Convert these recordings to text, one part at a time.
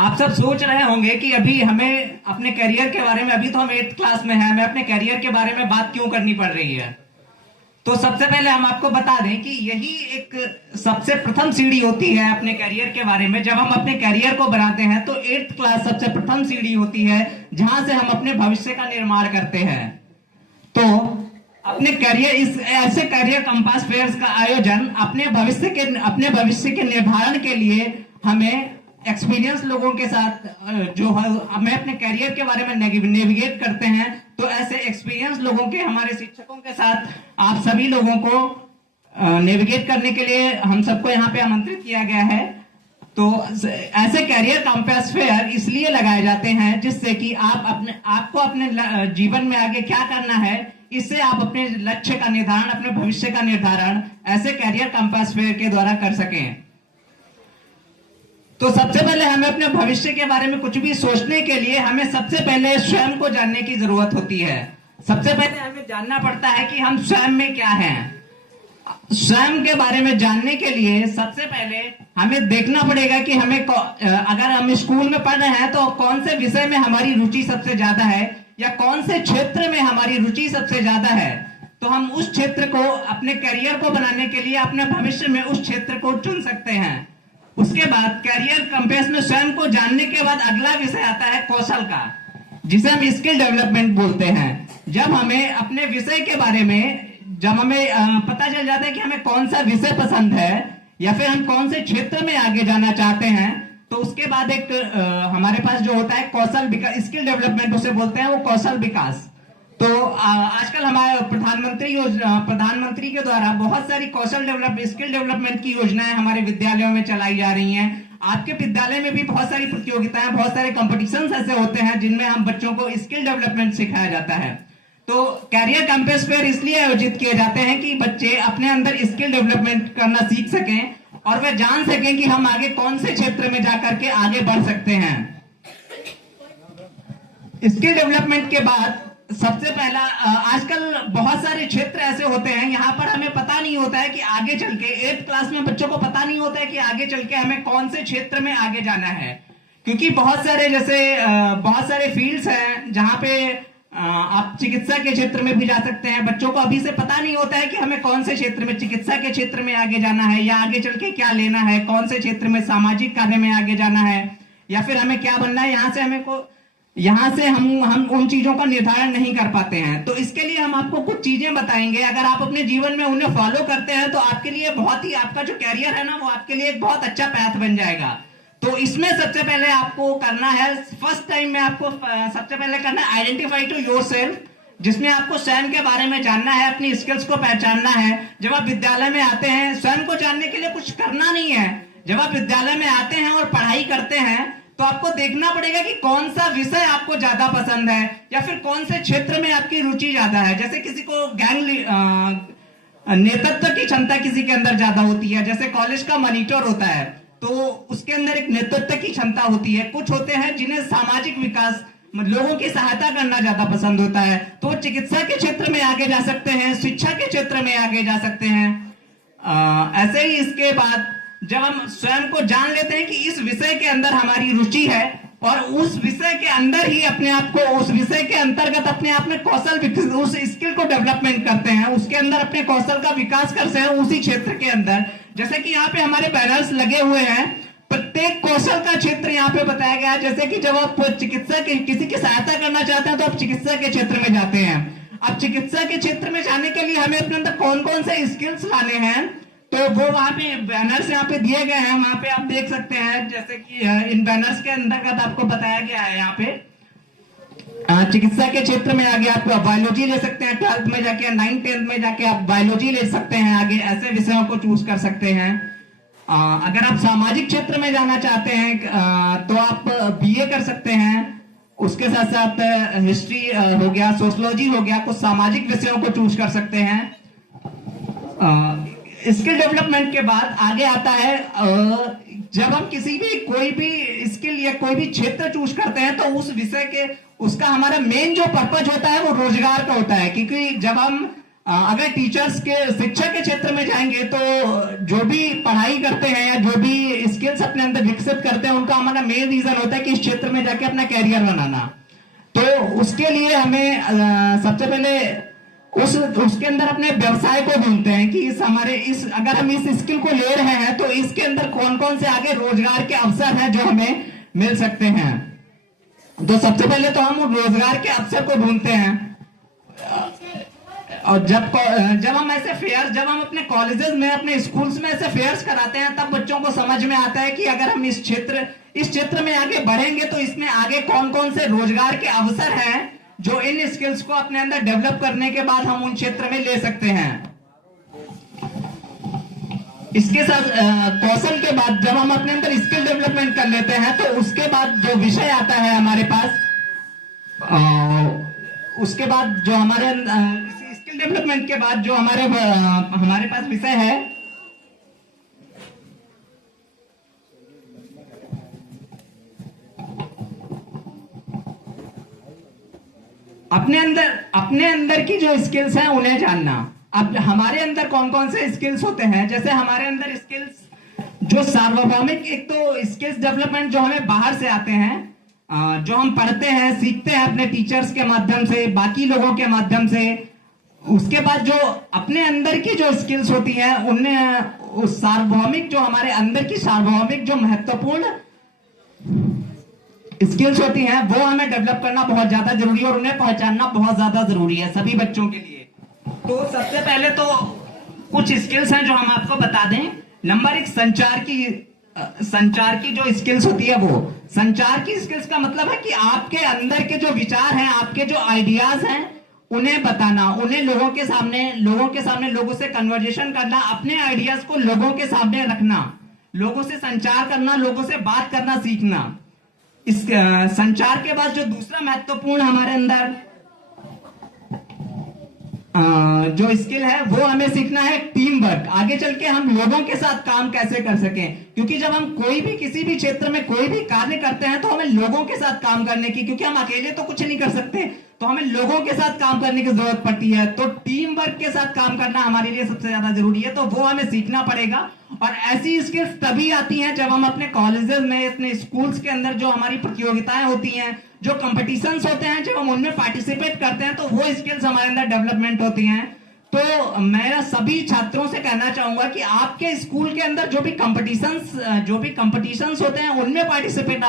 आप सब सोच रहे होंगे कि अभी हमें अपने करियर के बारे में, अभी तो हम 8th क्लास में हैं, हमें अपने करियर के बारे में बात क्यों करनी पड़ रही है। तो सबसे पहले हम आपको बता दें कि यही एक सबसे प्रथम सीढ़ी होती है अपने करियर के बारे में। जब हम अपने करियर को बनाते हैं तो 8th क्लास सबसे प्रथम सीढ़ी होती है जहां से हम अपने भविष्य का निर्माण करते हैं। तो अपने करियर, इस ऐसे करियर कंपास फेयर्स का आयोजन अपने भविष्य के निर्धारण के लिए हमें एक्सपीरियंस लोगों के साथ जो हमें अपने करियर के बारे में नेविगेट करते हैं, तो ऐसे एक्सपीरियंस लोगों के, हमारे शिक्षकों के साथ आप सभी लोगों को नेविगेट करने के लिए हम सबको यहाँ पे आमंत्रित किया गया है। तो ऐसे करियर कंपास फेयर इसलिए लगाए जाते हैं जिससे कि आपको अपने जीवन में आगे क्या करना है, इससे आप अपने लक्ष्य का निर्धारण, अपने भविष्य का निर्धारण ऐसे करियर कंपास फेयर के द्वारा कर सकें। तो सबसे पहले हमें अपने भविष्य के बारे में कुछ भी सोचने के लिए हमें सबसे पहले स्वयं को जानने की जरूरत होती है। सबसे पहले हमें जानना पड़ता है कि हम स्वयं में क्या हैं। स्वयं के बारे में जानने के लिए सबसे पहले हमें देखना पड़ेगा कि हमें, अगर हम स्कूल में पढ़ रहे हैं तो कौन से विषय में हमारी रुचि सबसे ज्यादा है या कौन से क्षेत्र में हमारी रुचि सबसे ज्यादा है। तो हम उस क्षेत्र को, अपने करियर को बनाने के लिए अपने भविष्य में उस क्षेत्र को चुन सकते हैं। उसके बाद करियर कंपास में स्वयं को जानने के बाद अगला विषय आता है कौशल का, जिसे हम स्किल डेवलपमेंट बोलते हैं। जब हमें अपने विषय के बारे में, जब हमें पता चल जाता है कि हमें कौन सा विषय पसंद है या फिर हम कौन से क्षेत्र में आगे जाना चाहते हैं, तो उसके बाद एक हमारे पास जो होता है कौशल विकास, स्किल डेवलपमेंट उसे बोलते हैं, वो कौशल विकास। तो आजकल हमारे प्रधानमंत्री के द्वारा बहुत सारी स्किल डेवलपमेंट की योजनाएं हमारे विद्यालयों में चलाई जा रही हैं। आपके विद्यालय में भी बहुत सारी प्रतियोगिताएं, बहुत सारे कॉम्पिटिशन्स ऐसे होते हैं जिनमें हम बच्चों को स्किल डेवलपमेंट सिखाया जाता है। तो कैरियर कंपास फेयर इसलिए आयोजित किए जाते हैं कि बच्चे अपने अंदर स्किल डेवलपमेंट करना सीख सकें और वे जान सकें कि हम आगे कौन से क्षेत्र में जाकर के आगे बढ़ सकते हैं। स्किल डेवलपमेंट के बाद सबसे पहला, आजकल बहुत सारे क्षेत्र ऐसे होते हैं यहाँ पर हमें पता नहीं होता है कि आगे चल के, 8th क्लास में बच्चों को पता नहीं होता है कि आगे चल के हमें कौन से क्षेत्र में आगे जाना है। क्योंकि बहुत सारे फील्ड्स हैं जहाँ पे आप चिकित्सा के क्षेत्र में भी जा सकते हैं। बच्चों को अभी से पता नहीं होता है कि हमें कौन से क्षेत्र में, चिकित्सा के क्षेत्र में आगे जाना है या आगे चल के क्या लेना है, कौन से क्षेत्र में सामाजिक कार्य में आगे जाना है या फिर हमें क्या बनना है। यहाँ से हम उन चीजों का निर्धारण नहीं कर पाते हैं। तो इसके लिए हम आपको कुछ चीजें बताएंगे। अगर आप अपने जीवन में उन्हें फॉलो करते हैं तो आपके लिए आपका जो कैरियर है ना, वो आपके लिए एक बहुत अच्छा पैथ बन जाएगा। तो इसमें सबसे पहले आपको करना है, फर्स्ट टाइम में आपको सबसे पहले करना है आइडेंटिफाई टू योरसेल्फ, जिसमें आपको स्वयं के बारे में जानना है, अपनी स्किल्स को पहचानना है। जब आप विद्यालय में आते हैं, स्वयं को जानने के लिए कुछ करना नहीं है। जब आप विद्यालय में आते हैं और पढ़ाई करते हैं तो आपको देखना पड़ेगा कि कौन सा विषय आपको ज्यादा पसंद है या फिर कौन से क्षेत्र में आपकी रुचि ज्यादा है। जैसे किसी को नेतृत्व की क्षमता किसी के अंदर ज्यादा होती है, जैसे कॉलेज का मॉनिटर होता है तो उसके अंदर एक नेतृत्व की क्षमता होती है। कुछ होते हैं जिन्हें सामाजिक विकास, लोगों की सहायता करना ज्यादा पसंद होता है, तो चिकित्सा के क्षेत्र में आगे जा सकते हैं, शिक्षा के क्षेत्र में आगे जा सकते हैं। ऐसे ही इसके बाद जब हम स्वयं को जान लेते हैं कि इस विषय के अंदर हमारी रुचि है और उस विषय के अंदर ही अपने आप को, उस विषय के अंतर्गत अपने आप में उस स्किल को डेवलपमेंट करते हैं, उसके अंदर अपने कौशल का विकास करते हैं उसी क्षेत्र के अंदर। जैसे कि यहाँ पे हमारे बैनर्स लगे हुए हैं, प्रत्येक कौशल का क्षेत्र यहाँ पे बताया गया है। जैसे कि जब आप किसी की सहायता करना चाहते हैं तो आप चिकित्सा के क्षेत्र में जाते हैं। अब चिकित्सा के क्षेत्र में जाने के लिए हमें अपने अंदर कौन कौन से स्किल्स लाने हैं, तो वो वहां पे बैनर्स यहाँ पे दिए गए हैं, वहां पे आप देख सकते हैं। जैसे कि इन बैनर्स के अंतर्गत आपको बताया गया है, यहाँ पे चिकित्सा के क्षेत्र में आगे आप बायोलॉजी ले सकते हैं, 12th में जाके, 9th 10th में जाके आप बायोलॉजी ले सकते हैं, आगे ऐसे विषयों को चूज कर सकते हैं। अगर आप सामाजिक क्षेत्र में जाना चाहते हैं तो आप बीए कर सकते हैं। उसके साथ साथ हिस्ट्री हो गया, सोशियोलॉजी हो गया, कुछ सामाजिक विषयों को चूज कर सकते हैं। स्किल डेवलपमेंट के बाद आगे आता है, जब हम कोई भी स्किल या कोई भी क्षेत्र चूज करते हैं तो उस विषय के, उसका हमारा मेन जो पर्पज होता है वो रोजगार का होता है। क्योंकि जब हम अगर टीचर्स के शिक्षा के क्षेत्र में जाएंगे तो जो भी पढ़ाई करते हैं या जो भी स्किल्स अपने अंदर विकसित करते हैं उनका हमारा मेन रीजन होता है कि इस क्षेत्र में जाके अपना कैरियर बनाना। तो उसके लिए हमें सबसे पहले उसके अंदर अपने व्यवसाय को ढूंढते हैं कि अगर हम इस स्किल को ले रहे हैं तो इसके अंदर कौन कौन से आगे रोजगार के अवसर हैं जो हमें मिल सकते हैं। तो सबसे पहले तो हम रोजगार के अवसर को ढूंढते हैं। और जब हम अपने कॉलेजेस में अपने स्कूल्स में ऐसे फेयर्स कराते हैं तब बच्चों को समझ में आता है कि अगर हम इस क्षेत्र में आगे बढ़ेंगे तो इसमें आगे कौन कौन से रोजगार के अवसर हैं जो इन स्किल्स को अपने अंदर डेवलप करने के बाद हम उन क्षेत्र में ले सकते हैं। इसके साथ कौशल के बाद जब हम अपने अंदर स्किल डेवलपमेंट कर लेते हैं तो उसके बाद जो विषय आता है हमारे पास, उसके बाद जो हमारे स्किल डेवलपमेंट के बाद जो हमारे पास विषय है अपने अंदर की जो स्किल्स हैं उन्हें जानना। अब हमारे अंदर कौन कौन से स्किल्स होते हैं, जैसे हमारे अंदर स्किल्स जो सार्वभौमिक, एक तो स्किल्स डेवलपमेंट जो हमें बाहर से आते हैं, जो हम पढ़ते हैं सीखते हैं अपने टीचर्स के माध्यम से, बाकी लोगों के माध्यम से। उसके बाद जो अपने अंदर की जो स्किल्स होती हैं उनमें सार्वभौमिक जो हमारे अंदर की सार्वभौमिक जो महत्वपूर्ण स्किल्स होती हैं वो हमें डेवलप करना बहुत ज्यादा जरूरी है और उन्हें पहचानना बहुत ज्यादा जरूरी है सभी बच्चों के लिए। तो सबसे पहले तो कुछ स्किल्स हैं जो हम आपको बता दें। नंबर 1, संचार की जो स्किल्स होती है वो। संचार की स्किल्स का मतलब है कि आपके अंदर के जो विचार हैं, आपके जो आइडियाज हैं उन्हें बताना, उन्हें लोगों के सामने लोगों से कन्वर्जेशन करना, अपने आइडियाज को लोगों के सामने रखना, लोगों से संचार करना, लोगों से बात करना सीखना। इस संचार के बाद जो दूसरा महत्वपूर्ण हमारे अंदर जो स्किल है वो हमें सीखना है टीम वर्क। आगे चल के हम लोगों के साथ काम कैसे कर सकें, क्योंकि जब हम कोई भी किसी भी क्षेत्र में कोई भी कार्य करते हैं तो हमें लोगों के साथ काम करने की, क्योंकि हम अकेले तो कुछ नहीं कर सकते, तो हमें लोगों के साथ काम करने की जरूरत पड़ती है। तो टीम वर्क के साथ काम करना हमारे लिए सबसे ज्यादा जरूरी है, तो वो हमें सीखना पड़ेगा। और ऐसी स्किल्स तभी आती हैं जब हम अपने कॉलेजेस में, अपने स्कूल्स के अंदर जो हमारी प्रतियोगिताएं होती हैं, जो कंपटीशंस होते हैं, जब हम उनमें पार्टिसिपेट करते हैं तो वो स्किल्स हमारे अंदर डेवलपमेंट होती हैं। तो मैं सभी छात्रों से कहना चाहूंगा कि आपके स्कूल के अंदर जो भी कंपटीशंस होते हैं उनमें पार्टिसिपेट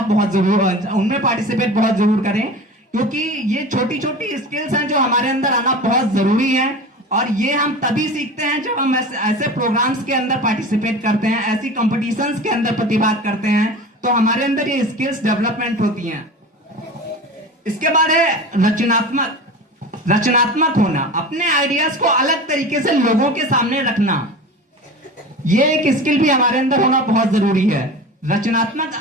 बहुत जरूर करें, क्योंकि ये छोटी छोटी स्किल्स हैं जो हमारे अंदर आना बहुत जरूरी है। और ये हम तभी सीखते हैं जब हम ऐसे प्रोग्राम्स के अंदर पार्टिसिपेट करते हैं, ऐसी कंपटीशंस के अंदर प्रतिभाग करते हैं, तो हमारे अंदर ये स्किल्स डेवलपमेंट होती हैं। इसके बाद है रचनात्मक होना, अपने आइडियाज को अलग तरीके से लोगों के सामने रखना। ये एक स्किल भी हमारे अंदर होना बहुत जरूरी है। रचनात्मक,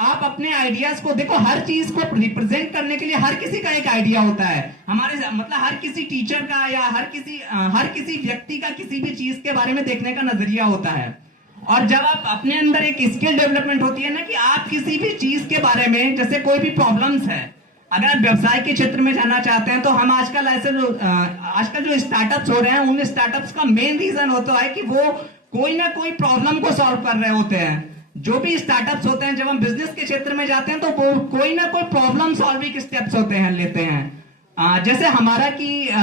आप अपने आइडियाज को देखो, हर चीज को रिप्रेजेंट करने के लिए हर किसी का एक आइडिया होता है। हर किसी टीचर का या हर किसी व्यक्ति का किसी भी चीज के बारे में देखने का नजरिया होता है। और जब आप अपने अंदर एक स्किल डेवलपमेंट होती है ना, कि आप किसी भी चीज के बारे में, जैसे कोई भी प्रॉब्लम्स है, अगर आप व्यवसाय के क्षेत्र में जाना चाहते हैं तो हम आजकल जो स्टार्टअप्स हो रहे हैं, उन स्टार्टअप्स का मेन रीजन होता है कि वो कोई ना कोई प्रॉब्लम को सॉल्व कर रहे होते हैं। जो भी स्टार्टअप्स होते हैं, जब हम बिजनेस के क्षेत्र में जाते हैं तो कोई ना कोई प्रॉब्लम सॉल्विंग स्टेप्स लेते हैं। जैसे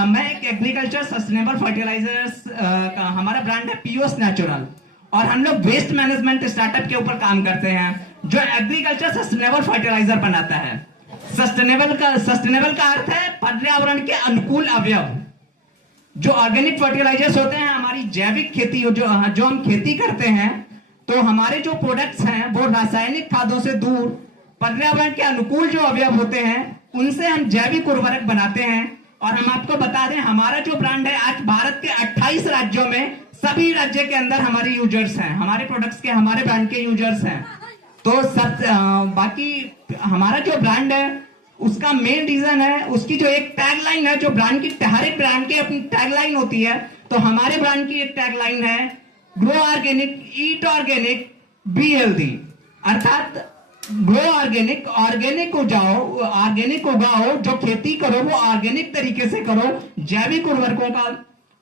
मैं एक एग्रीकल्चर सस्टेनेबल फर्टिलाइजर्स का हमारा ब्रांड है पीओएस नेचुरल, और हम लोग वेस्ट मैनेजमेंट स्टार्टअप के ऊपर काम करते हैं जो एग्रीकल्चर सस्टेनेबल फर्टिलाइजर बनाता है। सस्टेनेबल का अर्थ है पर्यावरण के अनुकूल अवयव। जो ऑर्गेनिक फर्टिलाइजर्स होते हैं, हमारी जैविक खेती जो हम खेती करते हैं, तो हमारे जो प्रोडक्ट्स हैं वो रासायनिक खादों से दूर, पर्यावरण के अनुकूल जो अवयव होते हैं उनसे हम जैविक उर्वरक बनाते हैं। और हम आपको बता दें, हमारा जो ब्रांड है आज भारत के 28 राज्यों में, सभी राज्य के अंदर हमारे यूजर्स हैं, हमारे प्रोडक्ट्स के, हमारे ब्रांड के यूजर्स हैं। तो बाकी हमारा जो ब्रांड है उसका मेन रीजन है, उसकी जो एक टैगलाइन है, जो हर एक ब्रांड की अपनी टैगलाइन होती है, तो हमारे ब्रांड की एक टैगलाइन है grow organic, eat organic, be healthy. अर्थात ग्रो ऑर्गेनिक उगाओ, जो खेती करो वो ऑर्गेनिक तरीके से करो, जैविक उर्वरकों का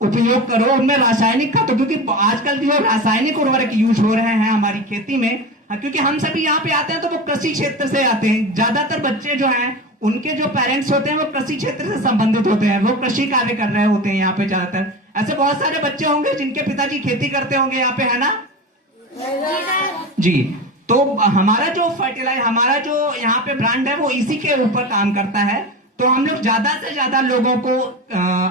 उपयोग करो, उनमें रासायनिक खाद, क्योंकि आजकल जो रासायनिक उर्वरक यूज हो रहे हैं हमारी खेती में, क्योंकि हम सभी यहाँ पे आते हैं तो वो कृषि क्षेत्र से आते हैं, ज्यादातर बच्चे जो हैं उनके जो पेरेंट्स होते हैं वो कृषि क्षेत्र से संबंधित होते हैं, वो कृषि कार्य कर रहे होते हैं यहाँ पे ज्यादातर। ऐसे बहुत सारे बच्चे होंगे जिनके पिताजी खेती करते होंगे यहाँ पे, है ना जी। तो हमारा जो फर्टिलाइजर, हमारा जो यहाँ पे ब्रांड है वो इसी के ऊपर काम करता है। तो हम लोग ज्यादा से ज्यादा लोगों को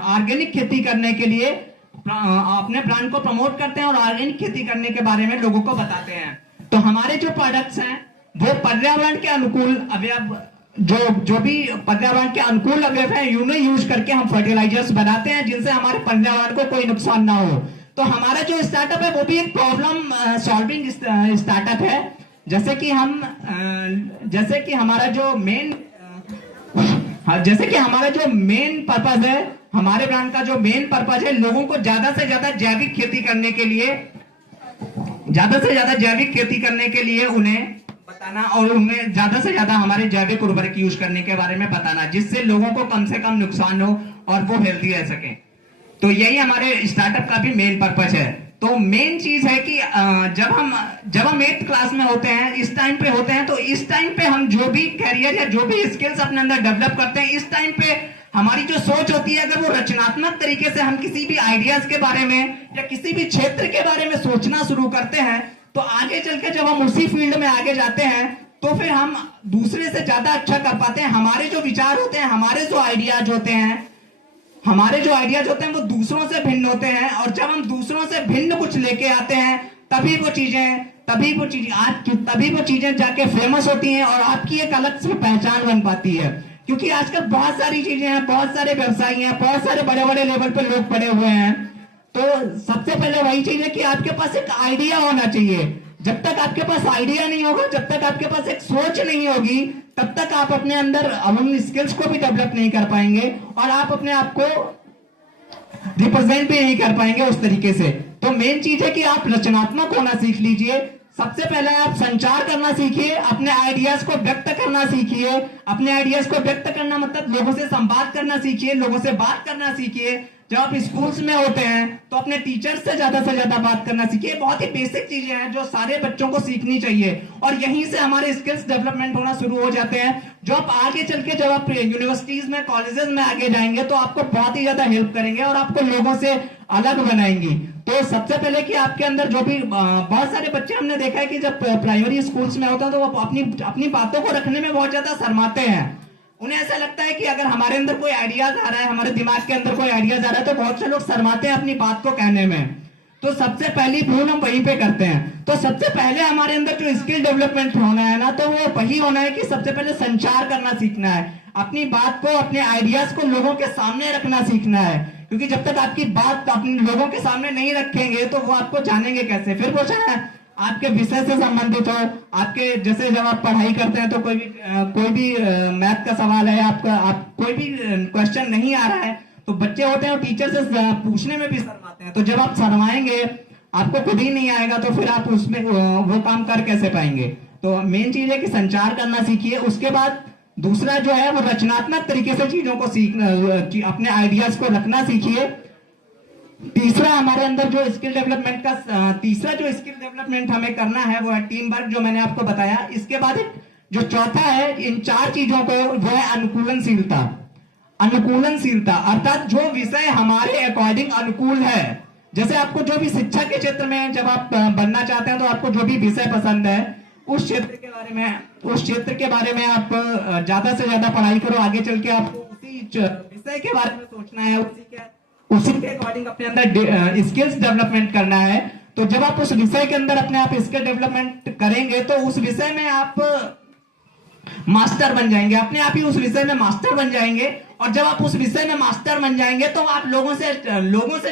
ऑर्गेनिक खेती करने के लिए अपने ब्रांड को प्रमोट करते हैं और ऑर्गेनिक खेती करने के बारे में लोगों को बताते हैं। तो हमारे जो प्रोडक्ट्स हैं वो पर्यावरण के अनुकूल अवयव, जो भी पर्यावरण के अनुकूल अवयव है, उन्हें यूज करके हम फर्टिलाइजर्स बनाते हैं जिनसे हमारे पर्यावरण को कोई नुकसान ना हो। तो हमारा जो स्टार्टअप है वो भी एक प्रॉब्लम सॉल्विंग स्टार्टअप है। जैसे कि हमारा जो मेन पर्पज है, हमारे ब्रांड का जो मेन पर्पज है, लोगों को ज्यादा से ज्यादा जैविक खेती करने के लिए उन्हें बताना और उन्हें ज्यादा से ज्यादा हमारे जैविक उर्वरक यूज करने के बारे में बताना, जिससे लोगों को कम से कम नुकसान हो और वो हेल्थी रह सके। तो यही हमारे स्टार्टअप का भी मेन पर्पज है। तो मेन चीज है कि जब हम 8th क्लास में होते हैं, इस टाइम पे होते हैं, तो इस टाइम पे हम जो भी कैरियर या जो भी स्किल्स अपने अंदर डेवलप करते हैं, इस टाइम पे हमारी जो सोच होती है, अगर वो रचनात्मक तरीके से हम किसी भी आइडियाज के बारे में या किसी भी क्षेत्र के बारे में सोचना शुरू करते हैं, तो आगे चल के जब हम उसी फील्ड में आगे जाते हैं तो फिर हम दूसरे से ज्यादा अच्छा कर पाते हैं। हमारे जो विचार होते हैं, हमारे जो आइडियाज होते हैं वो दूसरों से भिन्न होते हैं, और जब हम दूसरों से भिन्न कुछ लेके आते हैं तभी वो चीजें जाके फेमस होती हैं और आपकी एक अलग से पहचान बन पाती है। क्योंकि आजकल बहुत सारी चीजें हैं, बहुत सारे व्यवसायी हैं, बहुत सारे बड़े बड़े लेवल पे लोग पड़े हुए हैं। तो सबसे पहले वही चीज है कि आपके पास एक आइडिया होना चाहिए। जब तक आपके पास आइडिया नहीं होगा, जब तक आपके पास एक सोच नहीं होगी, तब तक आप अपने अंदर उन स्किल्स को भी डेवलप नहीं कर पाएंगे और आप अपने आप को रिप्रेजेंट भी नहीं कर पाएंगे उस तरीके से। तो मेन चीज है कि आप रचनात्मक होना सीख लीजिए। सबसे पहले आप संचार करना सीखिए, अपने आइडियाज को व्यक्त करना सीखिए। अपने आइडियाज को व्यक्त करना मतलब लोगों से संवाद करना सीखिए, लोगों से बात करना सीखिए। जब आप स्कूल्स में होते हैं तो अपने टीचर्स से ज्यादा बात करना सीखिए। बहुत ही बेसिक चीजें हैं जो सारे बच्चों को सीखनी चाहिए, और यहीं से हमारे स्किल्स डेवलपमेंट होना शुरू हो जाते हैं, जो आप आगे चल के जब आप यूनिवर्सिटीज में, कॉलेजेस में आगे जाएंगे तो आपको बहुत ही ज्यादा हेल्प करेंगे और आपको लोगों से अलग बनाएंगी। तो सबसे पहले कि आपके अंदर जो भी बहुत सारे बच्चे हमने देखा है कि जब प्राइमरी स्कूल्स में होते हैं तो वो अपनी बातों को रखने में बहुत ज्यादा शर्माते हैं। उन्हें ऐसा लगता है कि अगर हमारे अंदर कोई आइडियाज आ रहा है, हमारे दिमाग के अंदर कोई आइडियाज आ रहा है, तो बहुत से लोग शर्माते हैं अपनी बात को कहने में। तो सबसे पहली भूल हम वहीं पे करते हैं। तो सबसे पहले हमारे अंदर जो स्किल डेवलपमेंट होना है ना, तो वो वही होना है कि सबसे पहले संचार करना सीखना है। अपनी बात को, अपने आइडियाज को लोगों के सामने रखना सीखना है, क्योंकि जब तक आपकी बात अपने लोगों के सामने नहीं रखेंगे तो वो आपको जानेंगे कैसे। फिर वो चाहे आपके विषय से संबंधित हो, आपके जैसे जब आप पढ़ाई करते हैं तो कोई भी मैथ का सवाल है, आप कोई भी क्वेश्चन नहीं आ रहा है, तो बच्चे होते हैं और टीचर से पूछने में भी शर्माते हैं। तो जब आप शर्माएंगे, आपको खुद ही नहीं आएगा, तो फिर आप उसमें वो काम कर कैसे पाएंगे। तो मेन चीज है कि संचार करना सीखिए। उसके बाद दूसरा जो है वो रचनात्मक तरीके से चीजों को सीखना, अपने आइडियाज को रखना सीखिए। तीसरा हमारे अंदर जो स्किल डेवलपमेंट हमें करना है वो है टीम वर्क, जो मैंने आपको बताया। इसके बाद जो चौथा है इन 4 चीजों को, वो है अनुकूलनशीलता। अर्थात जो विषय हमारे अकॉर्डिंग अनुकूल है। जैसे आपको जो भी शिक्षा के क्षेत्र में जब आप बनना चाहते हैं तो आपको जो भी विषय पसंद है उस क्षेत्र के बारे में आप ज्यादा से ज्यादा पढ़ाई करो। आगे चल के आपको उसी विषय के बारे में सोचना है, उसी के अकॉर्डिंग अपने अंदर स्किल्स डेवलपमेंट करना है। तो जब आप उस विषय के अंदर अपने आप स्किल डेवलपमेंट करेंगे तो उस विषय में आप मास्टर बन जाएंगे, अपने आप ही उस विषय में मास्टर बन जाएंगे। और जब आप उस विषय में मास्टर बन जाएंगे तो आप लोगों से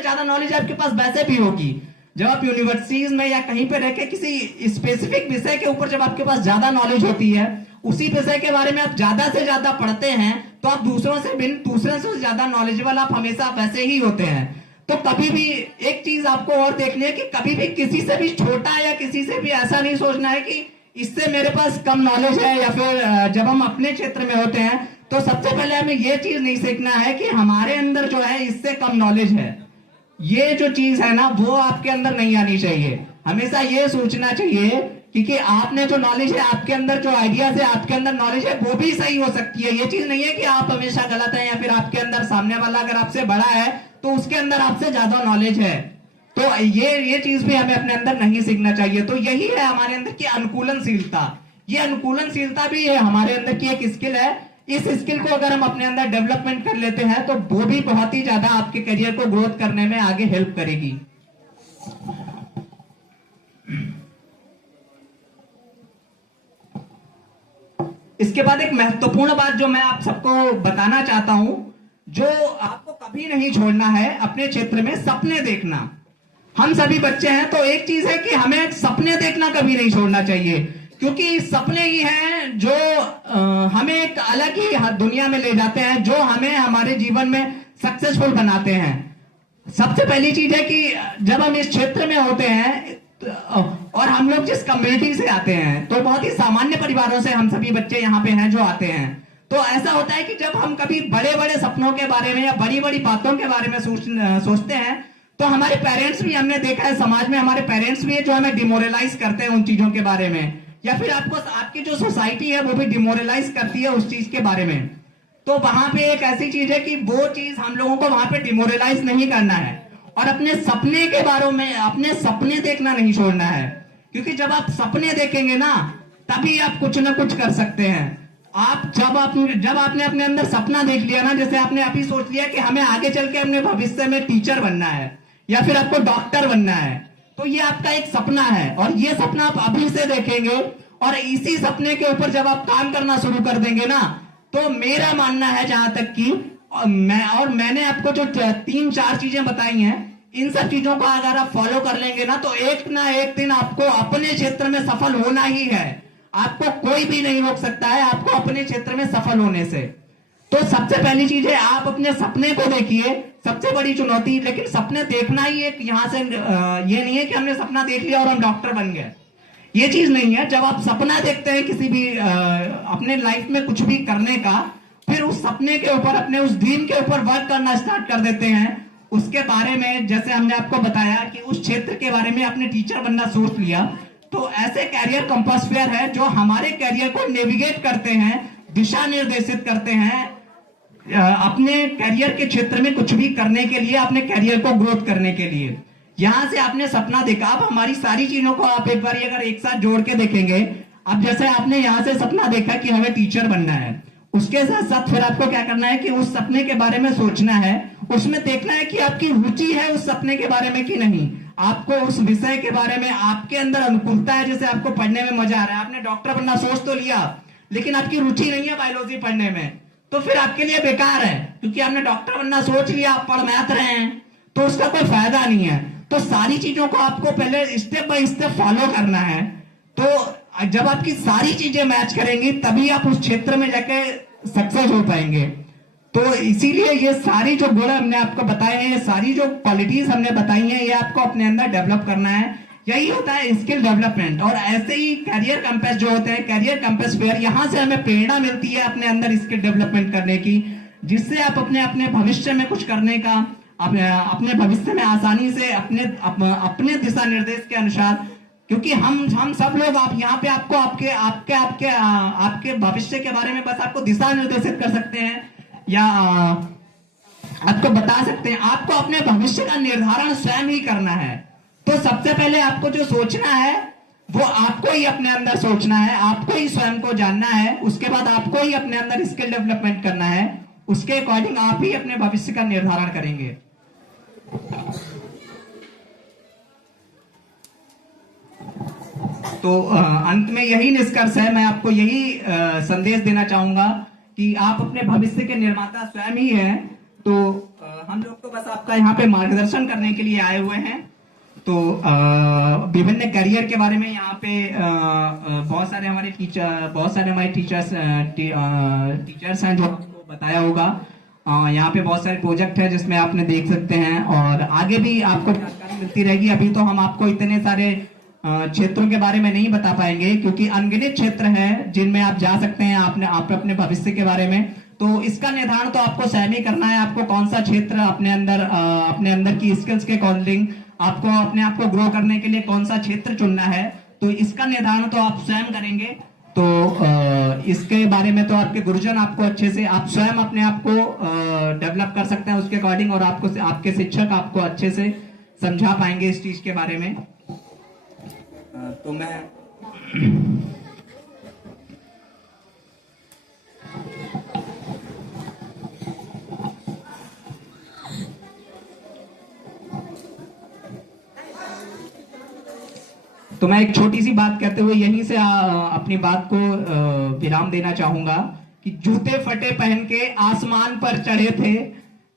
ज्यादा नॉलेज आपके पास वैसे भी होगी। जब आप यूनिवर्सिटीज में या कहीं पे रहकर किसी स्पेसिफिक विषय के ऊपर जब आपके पास ज्यादा नॉलेज होती है, उसी विषय के बारे में आप ज्यादा से ज्यादा पढ़ते हैं, तो आप दूसरों से ज्यादा नॉलेजेबल आप हमेशा वैसे ही होते हैं। तो कभी भी एक चीज आपको और देखनी है कि कभी भी किसी से भी छोटा या किसी से भी ऐसा नहीं सोचना है कि इससे मेरे पास कम नॉलेज है, या फिर जब हम अपने क्षेत्र में होते हैं तो सबसे पहले हमें यह चीज नहीं सीखना है कि हमारे अंदर जो है इससे कम नॉलेज है। ये जो चीज है ना वो आपके अंदर नहीं आनी चाहिए। हमेशा ये सोचना चाहिए क्योंकि आपने जो नॉलेज है, आपके अंदर जो आइडियाज है, आपके अंदर नॉलेज है, वो भी सही हो सकती है। ये चीज नहीं है कि आप हमेशा गलत है, या फिर आपके अंदर सामने वाला अगर आपसे बड़ा है तो उसके अंदर आपसे ज्यादा नॉलेज है। तो ये चीज भी हमें अपने अंदर नहीं सीखना चाहिए। तो यही है हमारे अंदर की अनुकूलनशीलता। ये अनुकूलनशीलता भी है हमारे अंदर की एक स्किल है। इस स्किल को अगर हम अपने अंदर डेवलपमेंट कर लेते हैं तो वो भी बहुत ही ज्यादा आपके करियर को ग्रोथ करने में आगे हेल्प करेगी। इसके बाद एक महत्वपूर्ण बात जो मैं आप सबको बताना चाहता हूं, जो आपको कभी नहीं छोड़ना है अपने क्षेत्र में सपने देखना। हम सभी बच्चे हैं तो एक चीज है कि हमें सपने देखना कभी नहीं छोड़ना चाहिए, क्योंकि सपने ही हैं जो हमें एक अलग ही दुनिया में ले जाते हैं, जो हमें हमारे जीवन में सक्सेसफुल बनाते हैं। सबसे पहली चीज है कि जब हम इस क्षेत्र में होते हैं और हम लोग जिस कम्युनिटी से आते हैं, तो बहुत ही सामान्य परिवारों से हम सभी बच्चे यहाँ पे हैं जो आते हैं। तो ऐसा होता है कि जब हम कभी बड़े बड़े सपनों के बारे में या बड़ी बड़ी बातों के बारे में सोचते हैं, तो हमारे पेरेंट्स भी, हमने देखा है समाज में हमारे पेरेंट्स भी है जो हमें डिमोरलाइज करते हैं उन चीजों के बारे में, या फिर आपकी जो सोसाइटी है वो भी डिमोरलाइज करती है उस चीज के बारे में। तो वहां पे एक ऐसी चीज है कि वो चीज हम लोगों को वहां पे डिमोरलाइज नहीं करना है और अपने सपने के बारे में अपने सपने देखना नहीं छोड़ना है, क्योंकि जब आप सपने देखेंगे ना तभी आप कुछ ना कुछ कर सकते हैं। जब आपने अपने अंदर सपना देख लिया ना, जैसे आपने अभी सोच लिया कि हमें आगे चल के अपने भविष्य में टीचर बनना है या फिर आपको डॉक्टर बनना है, तो ये आपका एक सपना है और ये सपना आप अभी से देखेंगे और इसी सपने के ऊपर जब आप काम करना शुरू कर देंगे ना, तो मेरा मानना है जहां तक कि मैंने आपको जो 3-4 चीजें बताई हैं, इन सब चीजों को अगर आप फॉलो कर लेंगे ना, तो एक ना एक दिन आपको अपने क्षेत्र में सफल होना ही है। आपको कोई भी नहीं रोक सकता है आपको अपने क्षेत्र में सफल होने से। तो सबसे पहली चीज है आप अपने सपने को देखिए, सबसे बड़ी चुनौती। लेकिन सपने देखना ही एक यहां से ये नहीं है कि हमने सपना देख लिया और हम डॉक्टर बन गए, ये चीज नहीं है। जब आप सपना देखते हैं किसी भी अपने लाइफ में कुछ भी करने का, फिर उस सपने के ऊपर, अपने उस ड्रीम के ऊपर वर्क करना स्टार्ट कर देते हैं। उसके बारे में जैसे हमने आपको बताया कि उस क्षेत्र के बारे में आपने टीचर बनना सोच लिया, तो ऐसे कैरियर कंपास फेयर है जो हमारे कैरियर को नेविगेट करते हैं, दिशा निर्देशित करते हैं अपने करियर के क्षेत्र में कुछ भी करने के लिए, अपने करियर को ग्रोथ करने के लिए। यहां से आपने सपना देखा, अब हमारी सारी चीजों को आप एक बार अगर एक साथ जोड़ के देखेंगे, अब जैसे आपने यहां से सपना देखा कि हमें टीचर बनना है, उसके साथ साथ फिर आपको क्या करना है कि उस सपने के बारे में सोचना है, उसमें देखना है कि आपकी रुचि है उस सपने के बारे में कि नहीं, आपको उस विषय के बारे में आपके अंदर अनुकूलता है, जैसे आपको पढ़ने में मजा आ रहा है, आपने डॉक्टर बनना सोच तो लिया लेकिन आपकी रुचि नहीं है बायोलॉजी पढ़ने में, तो फिर आपके लिए बेकार है, क्योंकि आपने डॉक्टर बनना सोच लिया, आप पढ़ मैथ रहे हैं तो उसका कोई फायदा नहीं है। तो सारी चीजों को आपको पहले स्टेप बाय स्टेप फॉलो करना है। तो जब आपकी सारी चीजें मैच करेंगी तभी आप उस क्षेत्र में जाके सक्सेस हो पाएंगे। तो इसीलिए ये सारी जो गुण हमने आपको बताए हैं, ये सारी जो क्वालिटीज हमने बताई हैं, ये आपको अपने अंदर डेवलप करना है। यही होता है स्किल डेवलपमेंट। और ऐसे ही कैरियर कंपास जो होते हैं, कैरियर कंपास फेयर, यहां से हमें प्रेरणा मिलती है अपने अंदर स्किल डेवलपमेंट करने की, जिससे आप अपने भविष्य में कुछ करने का, अपने भविष्य में आसानी से अपने दिशा निर्देश के अनुसार, क्योंकि हम सब लोग आप यहाँ पे आपको आपके भविष्य के बारे में बस आपको दिशा निर्देशित कर सकते हैं या आपको बता सकते हैं। आपको अपने भविष्य का निर्धारण स्वयं ही करना है। तो सबसे पहले आपको जो सोचना है वो आपको ही अपने अंदर सोचना है, आपको ही स्वयं को जानना है। उसके बाद आपको ही अपने अंदर स्किल डेवलपमेंट करना है, उसके अकॉर्डिंग आप ही अपने भविष्य का निर्धारण करेंगे। तो अंत में यही निष्कर्ष है, मैं आपको यही संदेश देना चाहूंगा कि आप अपने भविष्य के निर्माता स्वयं ही हैं। तो हम लोग तो बस आपका यहाँ पे मार्गदर्शन करने के लिए आए हुए हैं। तो विभिन्न करियर के बारे में यहाँ पे बहुत सारे हमारे टीचर्स हैं जो आपको बताया होगा। यहाँ पे बहुत सारे प्रोजेक्ट है जिसमें आपने देख सकते हैं, और आगे भी आपको जानकारी मिलती रहेगी। अभी तो हम आपको इतने सारे क्षेत्रों के बारे में नहीं बता पाएंगे, क्योंकि अनगिनत क्षेत्र है जिनमें आप जा सकते हैं आप अपने भविष्य के बारे में। तो इसका निर्धारण तो आपको स्वयं ही करना है। आपको कौन सा क्षेत्र अपने अंदर की स्किल्स के अकॉर्डिंग आपको अपने आप को ग्रो करने के लिए कौन सा क्षेत्र चुनना है, तो इसका निर्धारण तो आप स्वयं करेंगे। तो इसके बारे में तो आपके गुरुजन आपको अच्छे से, आप स्वयं अपने आप को डेवलप कर सकते हैं उसके अकॉर्डिंग, और आपको आपके शिक्षक आपको अच्छे से समझा पाएंगे इस चीज के बारे में। तो मैं एक छोटी सी बात कहते हुए यहीं से अपनी बात को विराम देना चाहूंगा कि जूते फटे पहन के आसमान पर चढ़े थे,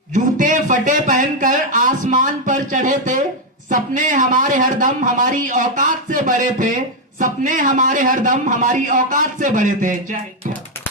जूते फटे पहनकर आसमान पर चढ़े थे, सपने हमारे हरदम हमारी औकात से बड़े थे, सपने हमारे हरदम हमारी औकात से बड़े थे। जय हिंद।